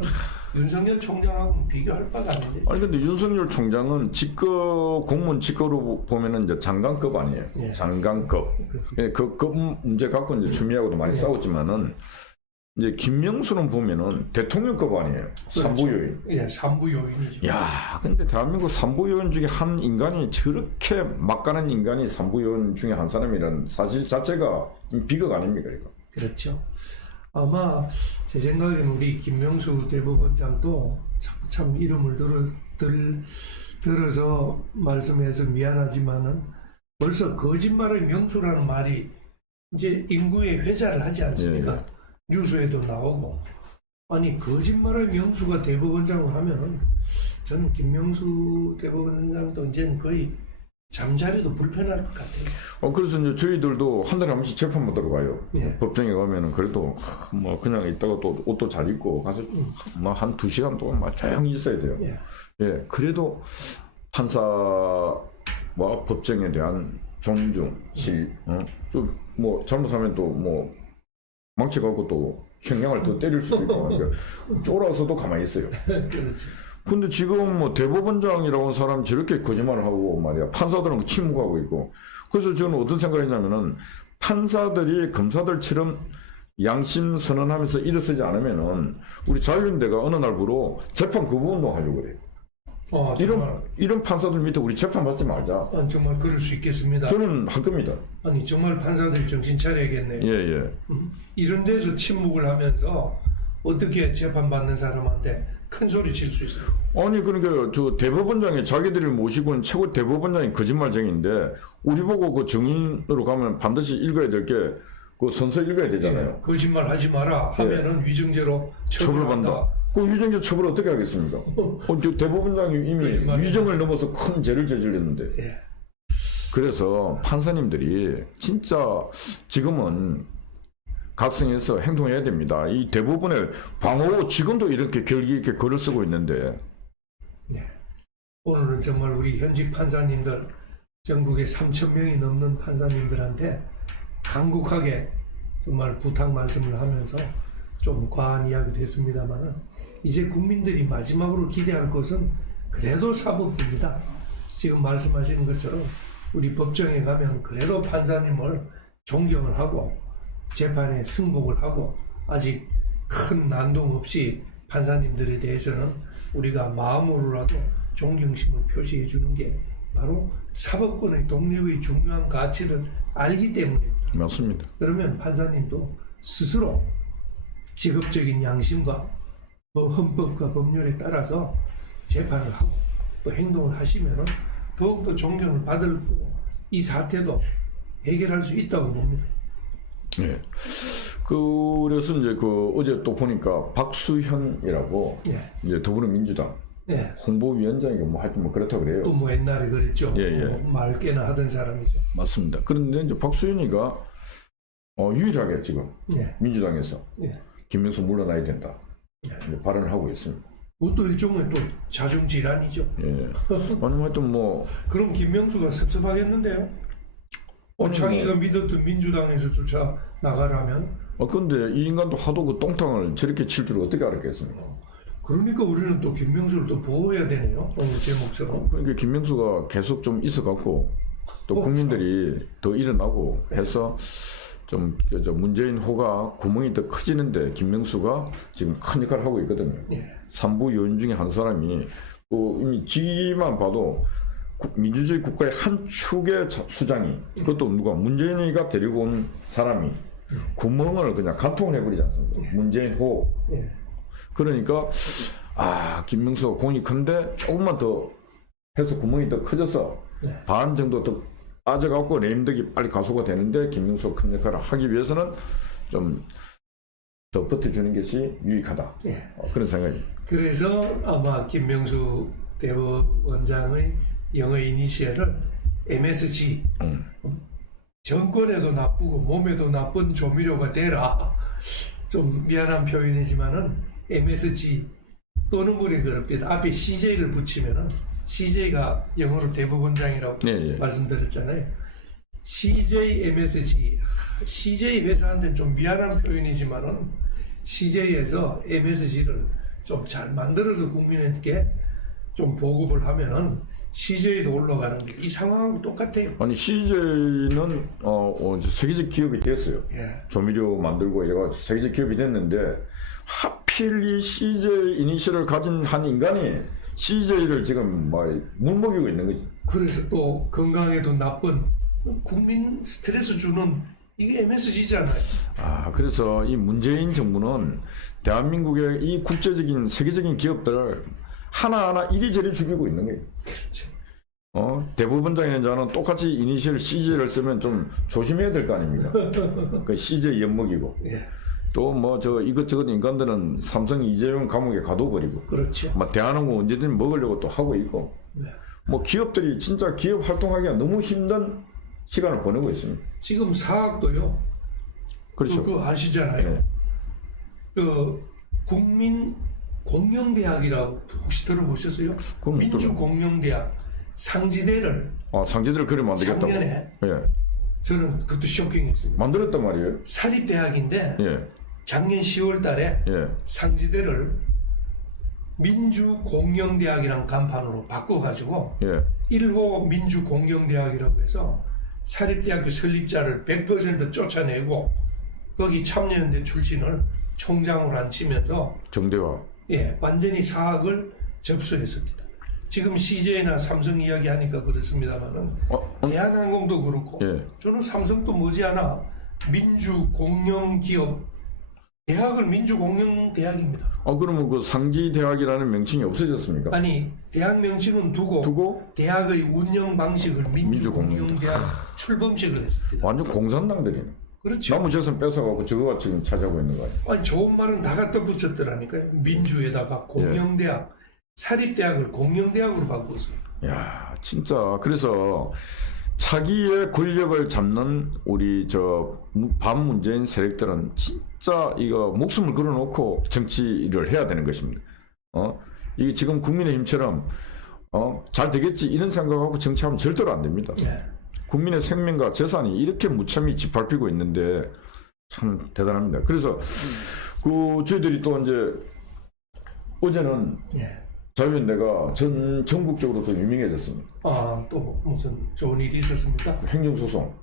윤석열 총장하고는 비교할 바가 아닌데. 아니 근데 윤석열 총장은 공무원 직급으로 보면은 이제 장관급 아니에요. 예. 장관급. 그 문제 갖고 이제 추미애하고도 많이 싸웠지만은 이제 김명수는 보면은 대통령급 아니에요. 그렇죠. 삼부요인. 예, 삼부요인이죠. 야, 근데 대한민국 삼부요인 중에 한 인간이 저렇게 막가는 인간이 삼부요인 중에 한 사람이라는 사실 자체가 비극 아닙니까, 이거? 그렇죠. 아마 제 생각에는 우리 김명수 대법원장도 참 이름을 들어서 말씀해서 미안하지만은 벌써 거짓말의 명수라는 말이 이제 인구에 회자를 하지 않습니까? 예, 예. 뉴스에도 나오고 아니 거짓말의 명수가 대법원장을 하면은 저는 김명수 대법원장도 이제는 거의 잠자리도 불편할 것 같아요. 그래서 이제 저희들도 한 달에 한 번씩 재판 받으러 가요. 예. 법정에 가면은 그래도 뭐 그냥 있다가 또 옷도 잘 입고 가서 뭐 한 2시간 동안 막 조용히 있어야 돼요. 예. 예, 그래도 판사와 법정에 대한 존중, 좀 뭐 잘못하면 또 뭐 망치 갖고 또 형량을 더 때릴 수도 있고 그러니까 쫄아서도 가만히 있어요. 그렇죠. 근데 지금 뭐 대법원장이라고 하는 사람 저렇게 거짓말을 하고 말이야. 판사들은 침묵하고 있고. 그래서 저는 어떤 생각이 있냐면은 판사들이 검사들처럼 양심 선언하면서 일어서지 않으면은 우리 자유연대가 어느 날부로 재판 거부운동 하려고 그래요. 이런 판사들 밑에 우리 재판 받지 말자. 정말 그럴 수 있겠습니다. 저는 할 겁니다. 아니 정말 판사들이 정신 차려야겠네요. 예. 이런 데서 침묵을 하면서 어떻게 재판받는 사람한테 큰 소리 칠 수 있어요? 아니 그러니까 저 대법원장이 자기들을 모시고 온 최고 대법원장이 거짓말쟁이인데 우리 보고 그 증인으로 가면 반드시 읽어야 될 게 그 선서 읽어야 되잖아요. 예, 거짓말 하지 마라 하면은 위증죄로 처벌한다. 그 위증죄 처벌 어떻게 하겠습니까? 대법원장이 이미 위증을 넘어서 큰 죄를 저질렀는데. 예. 그래서 판사님들이 진짜 지금은 각성해서 행동해야 됩니다. 이 대부분의 방어 지금도 이렇게 결기 있게 글을 쓰고 있는데. 네. 오늘은 정말 우리 현직 판사님들 전국에 3,000명이 넘는 판사님들한테 간곡하게 정말 부탁 말씀을 하면서 좀 과한 이야기도 했습니다만은 이제 국민들이 마지막으로 기대할 것은 그래도 사법부입니다. 지금 말씀하시는 것처럼 우리 법정에 가면 그래도 판사님을 존경을 하고 재판에 승복을 하고 아직 큰 난동 없이 판사님들에 대해서는 우리가 마음으로라도 존경심을 표시해 주는 게 바로 사법권의 독립의 중요한 가치를 알기 때문입니다. 맞습니다. 그러면 판사님도 스스로 직업적인 양심과 헌법과 법률에 따라서 재판을 하고 또 행동을 하시면은 더욱더 존경을 받을 거고 이 사태도 해결할 수 있다고 봅니다. 예. 그래서 이제 어제 또 보니까 박수현이라고 예. 이제 더불어민주당 예. 홍보위원장이고 뭐 하여튼 뭐 그렇다고 그래요. 또 뭐 옛날에 그랬죠. 예, 예. 말 꽤나 하던 사람이죠. 맞습니다. 그런데 이제 박수현이가 유일하게 지금 예. 민주당에서 예. 김명수 물러나야 된다 이제 발언을 하고 있습니다. 그것도 일종의 또 자중질환이죠. 예. 아니 하여튼 뭐 그럼 김명수가 섭섭하겠는데요? 자기가 믿었던 민주당에서조차 나가라면? 근데 이 인간도 하도 그 똥탕을 저렇게 칠 줄 어떻게 알았겠습니까? 그러니까 우리는 또 김명수를 또 보호해야 되네요. 오늘 제목처럼. 그러니까 김명수가 계속 좀 있어갖고 또 국민들이 더 일어나고 해서 좀 문재인 호가 구멍이 더 커지는데 김명수가 지금 큰 역할을 하고 있거든요. 예. 3부 요인 중에 한 사람이 이미 지만 봐도 민주주의 국가의 한 축의 수장이 그것도 누가 문재인이가 데리고 온 사람이 구멍을 그냥 간통을 해버리지 않습니까? 문재인 호. 예. 그러니까 김명수가 공이 큰데 조금만 더 해서 구멍이 더 커져서 네. 반 정도 더 빠져갖고 레임덕이 빨리 가소가 되는데 김명수가 큰 역할을 하기 위해서는 좀 더 버텨주는 것이 유익하다. 예. 그런 생각이. 그래서 아마 김명수 대법원장의 영어 이니시얼을 MSG 정권에도 나쁘고 몸에도 나쁜 조미료가 되라. 좀 미안한 표현이지만은 MSG 또는 물이 그럽니다. 앞에 CJ를 붙이면은 CJ가 영어로 대법원장이라고 예. 말씀드렸잖아요. CJ, MSG, CJ 회사한테는 좀 미안한 표현이지만은 CJ에서 MSG를 좀 잘 만들어서 국민에게 좀 보급을 하면은 CJ도 올라가는데 이 상황하고 똑같아요. 아니 CJ는 세계적 기업이 됐어요. 예. 조미료 만들고 이래가지고 세계적 기업이 됐는데 하필 이 CJ 이니셜을 가진 한 인간이 CJ를 지금 물먹이고 있는 거지. 그래서 또 건강에도 나쁜 국민 스트레스 주는 이게 MSG잖아요. 그래서 이 문재인 정부는 대한민국의 이 국제적인 세계적인 기업들을 하나하나 이리저리 죽이고 있는 거예요. 그렇죠. 대법원장인 자는 똑같이 이니셜 CJ를 쓰면 좀 조심해야 될 거 아닙니까? 그 CJ 엿먹이고. 예. 또 이것저것 인간들은 삼성 이재용 감옥에 가둬버리고. 그렇죠. 대한항공 언제든 먹으려고 또 하고 있고. 네. 기업들이 진짜 기업 활동하기가 너무 힘든 시간을 보내고 있습니다. 지금 사학도요. 그렇죠. 그거 아시잖아요. 네. 국민 공영대학이라고 혹시 들어보셨어요? 민주공영대학 상지대를 상지대를 그래 만들겠다고. 작년에 예. 저는 그것도 쇼킹했습니다. 만들었단 말이에요. 사립대학인데 예. 작년 10월 달에 예. 상지대를 민주공영대학이란 간판으로 바꿔가지고 예. 1호 민주공영대학이라고 해서 사립대학교 설립자를 100% 쫓아내고 거기 참여연대 출신을 총장으로 앉히면서 정대화. 예, 완전히 사학을 접수했습니다. 지금 CJ나 삼성 이야기 하니까 그렇습니다만은 대한항공도 그렇고 예. 저는 삼성도 머지않아 민주공영기업 대학을 민주공영대학입니다. 그러면 그 상지대학이라는 명칭이 없어졌습니까? 아니 대학 명칭은 두고 대학의 운영 방식을 민주공영대학 출범식을 했습니다. 완전 공산당들이네. 그렇죠. 남은 재산 뺏어가고 저거가 지금 차지하고 있는 거예요. 아니 좋은 말은 다 갖다 붙였더라니까요. 민주에다가 공영대학, 사립대학을 공영대학으로 바꿨어요. 야, 진짜 그래서 자기의 권력을 잡는 우리 반문재인 세력들은 진짜 이거 목숨을 걸어놓고 정치를 해야 되는 것입니다. 이게 지금 국민의힘처럼 잘 되겠지 이런 생각하고 정치하면 절대로 안 됩니다. 예. 국민의 생명과 재산이 이렇게 무참히 짓밟히고 있는데 참 대단합니다. 그래서 그 저희들이 또 이제 어제는 예. 자유연대가 전 전국적으로 더 유명해졌습니다. 또 무슨 좋은 일이 있었습니까? 행정소송.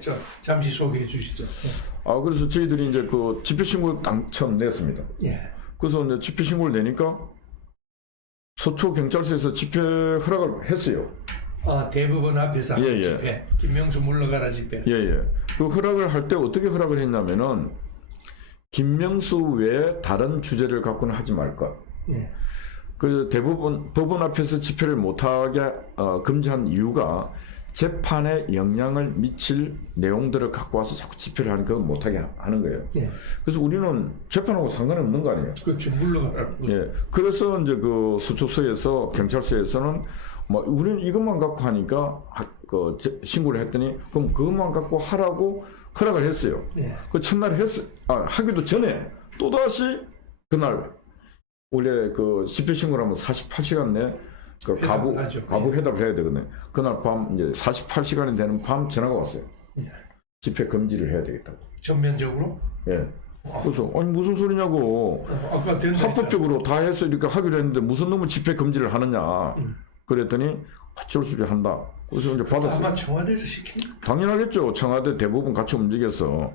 저 잠시 소개해 주시죠. 그래서 저희들이 이제 그 집회신고를 당첨냈습니다. 예. 그래서 이제 집회신고를 내니까 서초경찰서에서 집회 허락을 했어요. 대법원 앞에서 하는 예. 집회. 김명수 물러가라 집회. 예. 그 허락을 할 때 어떻게 허락을 했냐면은 김명수 외에 다른 주제를 갖고는 하지 말 것. 예. 그 법원 앞에서 집회를 못하게 금지한 이유가 재판에 영향을 미칠 내용들을 갖고 와서 자꾸 집회를 하니까 못하게 하는 거예요. 예. 그래서 우리는 재판하고 상관없는 거 아니에요. 그렇죠. 물러가라는 거죠. 예. 그래서 이제 그 서초서에서 경찰서에서는 뭐 우리는 이것만 갖고 하니까 신고를 했더니 그럼 그것만 갖고 하라고 허락을 했어요. 예. 그 첫날 하기도 전에 또다시 그날 원래 그 집회 신고를 하면 48시간 내에 그 가부 회답을 해야 되거든요. 그날 밤 이제 48시간이 되는 밤 전화가 왔어요. 예. 집회 금지를 해야 되겠다고. 전면적으로? 예. 그래서 아니 무슨 소리냐고. 아까 된다 합법적으로 다 해서 이렇게 하기로 했는데 무슨 놈은 집회 금지를 하느냐. 그랬더니 어쩔 수 없이 한다. 그래서 이제 받았어요. 아마 청와대에서 시킨 당연하겠죠. 청와대 대부분 같이 움직여서.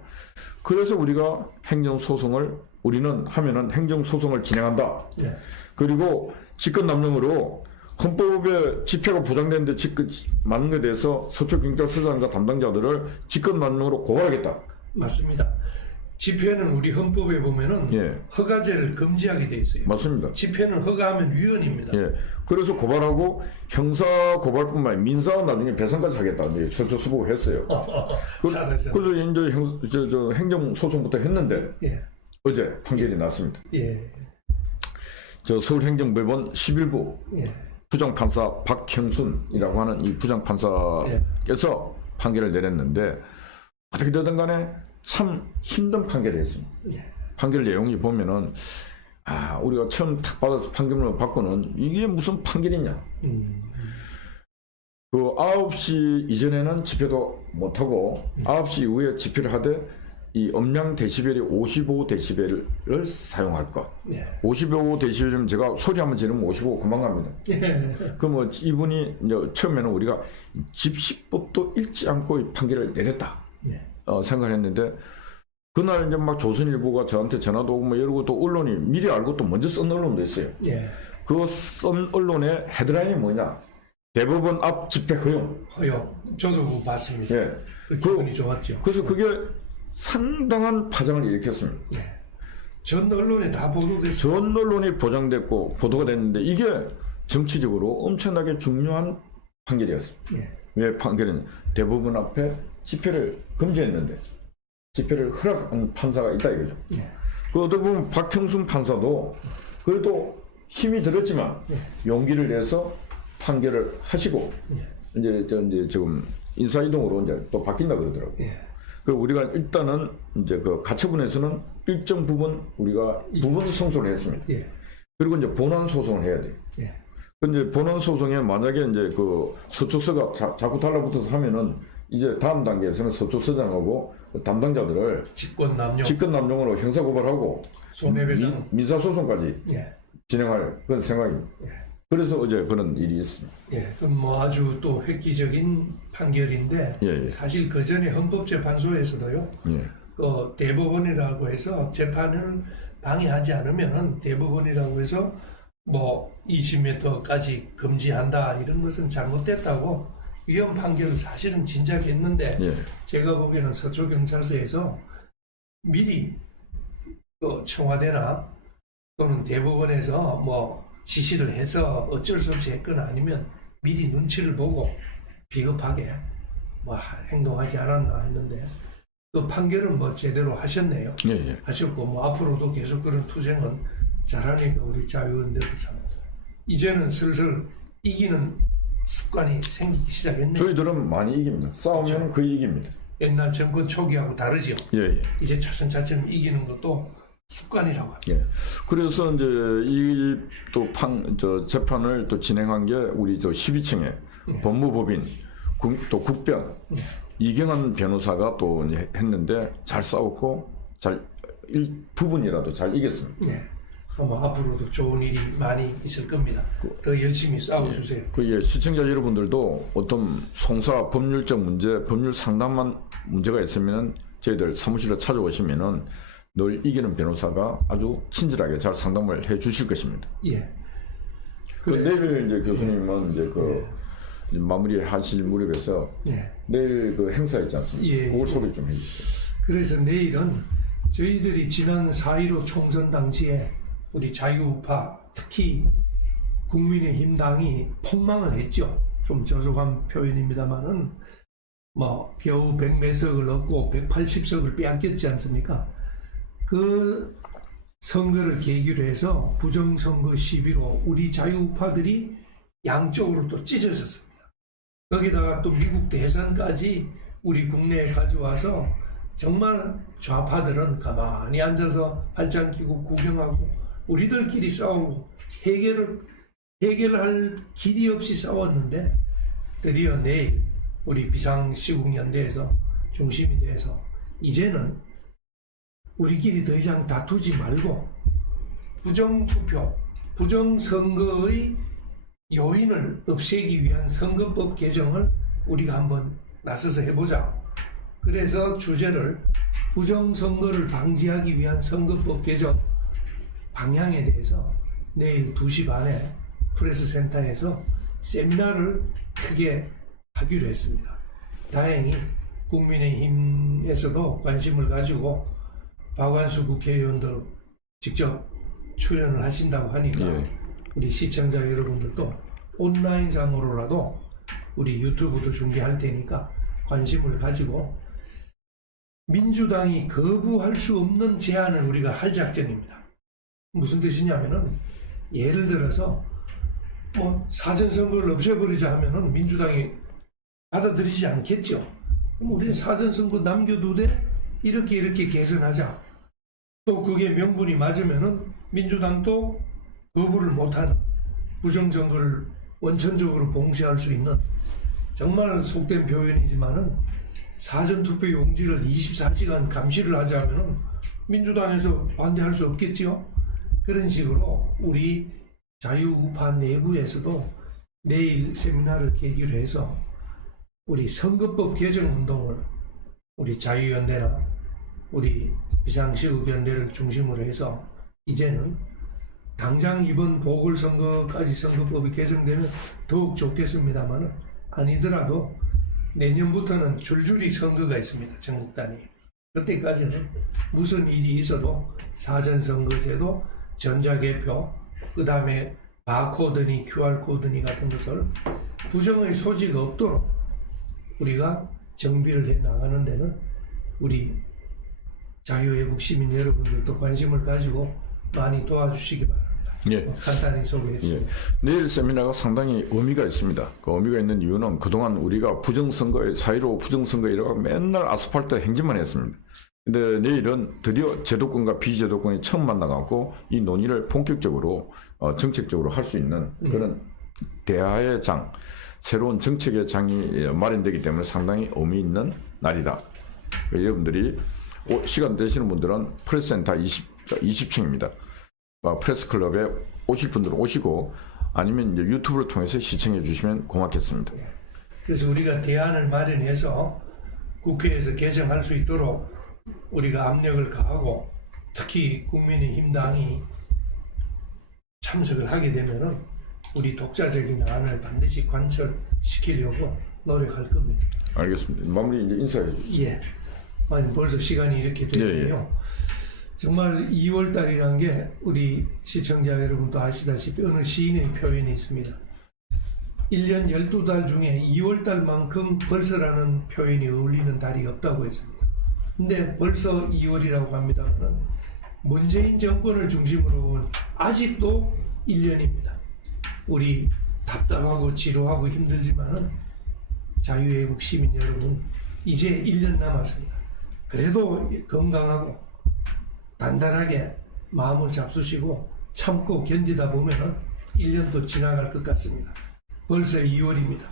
그래서 우리가 우리는 하면은 행정소송을 진행한다. 예. 그리고 직권남용으로 헌법에 집회가 보장되는데 맞는 것에 대해서 서초경찰서장과 담당자들을 직권남용으로 고발하겠다. 맞습니다. 집회는 우리 헌법에 보면은 예. 허가제를 금지하게 돼 있어요. 맞습니다. 집회는 허가하면 위헌입니다. 예. 그래서 고발하고 형사 고발뿐만 아니라 민사 나중에 배상까지 하겠다. 이제 서초서부가 했어요. 잘하죠. 그래서 이제 행정소송부터 했는데 예. 어제 판결이 났습니다. 예. 서울행정법원 11부 예. 부장판사 박형순이라고 하는 이 부장판사께서 판결을 내렸는데 어떻게 되든 간에 참 힘든 판결이었습니다. 예. 판결 내용이 보면은 우리가 처음 탁 받아서 판결문을 받고는 이게 무슨 판결이냐. 그 9시 이전에는 집회도 못하고 9시 이후에 집회를 하되 이 음량 데시벨이 55데시벨을 사용할 것. 예. 55데시벨이면 제가 소리 한번 지르면 55 금방 갑니다. 예. 그럼 이분이 이제 처음에는 우리가 집시법도 읽지 않고 이 판결을 내렸다. 예. 생각을 했는데 그날 이제 막 조선일보가 저한테 전화도 오고 뭐 이러고 또 언론이 미리 알고 또 먼저 쓴 언론도 있어요. 예. 그 쓴 언론의 헤드라인이 뭐냐? 대법원 앞 집회 허용. 저도 그거 봤습니다. 예. 기분이 좋았죠. 그래서 그게 상당한 파장을 일으켰습니다. 예. 전 언론에 다 보도됐어요. 전 언론이 보장됐고 보도가 됐는데 이게 정치적으로 엄청나게 중요한 판결이었습니다. 예. 왜 판결은 대법원 앞에 집회를 금지했는데 집회를 허락한 판사가 있다 이거죠. 예. 그 어떻게 보면 박형순 판사도 그래도 힘이 들었지만 용기를 내서 판결을 하시고 이제 지금 인사이동으로 이제 또 바뀐다 그러더라고요. 예. 그 우리가 일단은 이제 그 가처분에서는 일정 부분 우리가 부분 승소를 했습니다. 예. 그리고 이제 본안 소송을 해야 돼요. 예. 근데 본안 소송에 만약에 이제 그 서초서가 자꾸 달라붙어서 하면은 이제 다음 단계에서는 서초서장하고 그 담당자들을 직권남용으로 형사고발하고 손해배상 민사소송까지 예. 진행할 그런 생각입니다. 예. 그래서 어제 그런 일이 있습니다. 예, 그럼 뭐 아주 또 획기적인 판결인데 예. 사실 그 전에 헌법재판소에서도요. 예. 그 대법원이라고 해서 재판을 방해하지 않으면은 대법원이라고 해서 뭐 20m까지 금지한다 이런 것은 잘못됐다고 위헌 판결을 사실은 진작했는데 예. 제가 보기에는 서초경찰서에서 미리 그 청와대나 또는 대법원에서 뭐 지시를 해서 어쩔 수 없이 했거나 아니면 미리 눈치를 보고 비겁하게 뭐 행동하지 않았나 했는데 그 판결은 뭐 제대로 하셨네요. 예. 하셨고 뭐 앞으로도 계속 그런 투쟁은 잘하니까 우리 자유연대도 참 이제는 슬슬 이기는 습관이 생기기 시작했네요. 저희들은 많이 이깁니다. 싸우면 그 이깁니다. 옛날 정권 초기하고 다르죠. 예. 이제 차츰차츰 이기는 것도 습관이라고 합니다. 예. 그래서 이제 이 또 재판을 또 진행한 게 우리 12층에 법무법인 또 국변 이경환 변호사가 또 이제 했는데 잘 싸웠고 잘 일부분이라도 잘 이겼습니다. 예. 아마 앞으로도 좋은 일이 많이 있을 겁니다. 더 열심히 싸워주세요. 그 시청자 여러분들도 어떤 송사 법률적 문제, 법률 상담만 문제가 있으면 저희들 사무실에 찾아오시면은 늘 이기는 변호사가 아주 친절하게 잘 상담을 해 주실 것입니다. 예. 내일 이제 교수님은 이제 이제 마무리하실 무렵에서 내일 그 행사 있지 않습니까? 그걸 소개 좀 해주세요. 그래서 내일은 저희들이 지난 4.15 총선 당시에 우리 자유우파, 특히 국민의힘 당이 폭망을 했죠. 좀 저속한 표현입니다만은 뭐 겨우 100몇 석을 얻고 180석을 빼앗겼지 않습니까? 그 선거를 계기로 해서 부정선거 시비로 우리 자유우파들이 양쪽으로 또 찢어졌습니다. 거기다가 또 미국 대선까지 우리 국내에 가져와서 정말 좌파들은 가만히 앉아서 발장 끼고 구경하고 우리들끼리 싸우고 해결할 길이 없이 싸웠는데 드디어 내일 우리 비상시국연대에서 중심이 돼서 이제는 우리끼리 더 이상 다투지 말고 부정투표, 부정선거의 요인을 없애기 위한 선거법 개정을 우리가 한번 나서서 해보자. 그래서 주제를 부정선거를 방지하기 위한 선거법 개정 방향에 대해서 내일 2시 반에 프레스센터에서 세미나를 크게 하기로 했습니다. 다행히 국민의힘에서도 관심을 가지고 박완수 국회의원도 직접 출연을 하신다고 하니까 우리 시청자 여러분들도 온라인상으로라도 우리 유튜브도 중계할 테니까 관심을 가지고 민주당이 거부할 수 없는 제안을 우리가 할 작정입니다. 무슨 뜻이냐면은 예를 들어서 뭐 사전선거를 없애버리자 하면은 민주당이 받아들이지 않겠죠. 그럼 우리는 사전선거 남겨두되 이렇게 개선하자. 또 그게 명분이 맞으면은 민주당도 거부를 못하는 부정선거를 원천적으로 봉쇄할 수 있는 정말 속된 표현이지만은 사전투표 용지를 24시간 감시를 하자면은 민주당에서 반대할 수 없겠지요. 그런 식으로 우리 자유우파 내부에서도 내일 세미나를 계기로 해서 우리 선거법 개정 운동을 우리 자유연대나 우리 비상시국연대를 중심으로 해서 이제는 당장 이번 보궐선거까지 선거법이 개정되면 더욱 좋겠습니다만은 아니더라도 내년부터는 줄줄이 선거가 있습니다. 전국 단위. 그때까지는 무슨 일이 있어도 사전선거제도, 전자개표, 그 다음에 바코드니 QR코드니 같은 것을 부정의 소지가 없도록 우리가 정비를 해 나가는 데는 우리 자유애국 시민 여러분들도 관심을 가지고 많이 도와주시기 바랍니다. 간단히 소개했습니다. 내일 세미나가 상당히 의미가 있습니다. 그 의미가 있는 이유는 그동안 우리가 부정선거에 4.15 부정선거 이라고 맨날 아스팔트 행진만 했습니다. 근데 내일은 드디어 제도권과 비제도권이 처음 만나갖고 이 논의를 본격적으로 정책적으로 할 수 있는 그런 대화의 장, 새로운 정책의 장이 마련되기 때문에 상당히 의미 있는 날이다. 여러분들이 시간 되시는 분들은 프레스센터 20층입니다. 프레스클럽에 오실 분들은 오시고 아니면 이제 유튜브를 통해서 시청해 주시면 고맙겠습니다. 그래서 우리가 대안을 마련해서 국회에서 개정할 수 있도록 우리가 압력을 가하고 특히 국민의힘당이 참석을 하게 되면은 우리 독자적인 안을 반드시 관철시키려고 노력할 겁니다. 알겠습니다. 마무리 이제 인사해 주시죠. 벌써 시간이 이렇게 되네요. 정말 2월달이라는 게 우리 시청자 여러분도 아시다시피 어느 시인의 표현이 있습니다. 1년 12달 중에 2월달만큼 벌써라는 표현이 어울리는 달이 없다고 했습니다. 근데 벌써 2월이라고 합니다만 문재인 정권을 중심으로 아직도 1년입니다. 우리 답답하고 지루하고 힘들지만은 자유애국 시민 여러분 이제 1년 남았습니다. 그래도 건강하고 단단하게 마음을 잡수시고 참고 견디다 보면은 1년도 지나갈 것 같습니다. 벌써 2월입니다.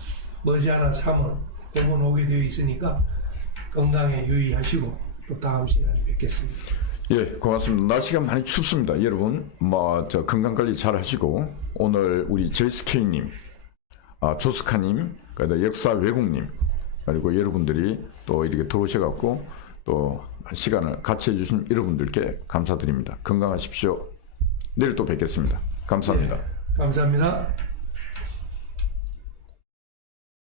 머지않아 3월 봄은 오게 되어 있으니까 건강에 유의하시고 또 다음 시간에 뵙겠습니다. 예, 고맙습니다. 날씨가 많이 춥습니다. 여러분, 저 건강 관리 잘 하시고, 오늘 우리 제이스케이님, 조스카님, 그다음 역사 외국님, 그리고 여러분들이 또 이렇게 들어오셔갖고, 또 시간을 같이 해주신 여러분들께 감사드립니다. 건강하십시오. 내일 또 뵙겠습니다. 감사합니다. 감사합니다.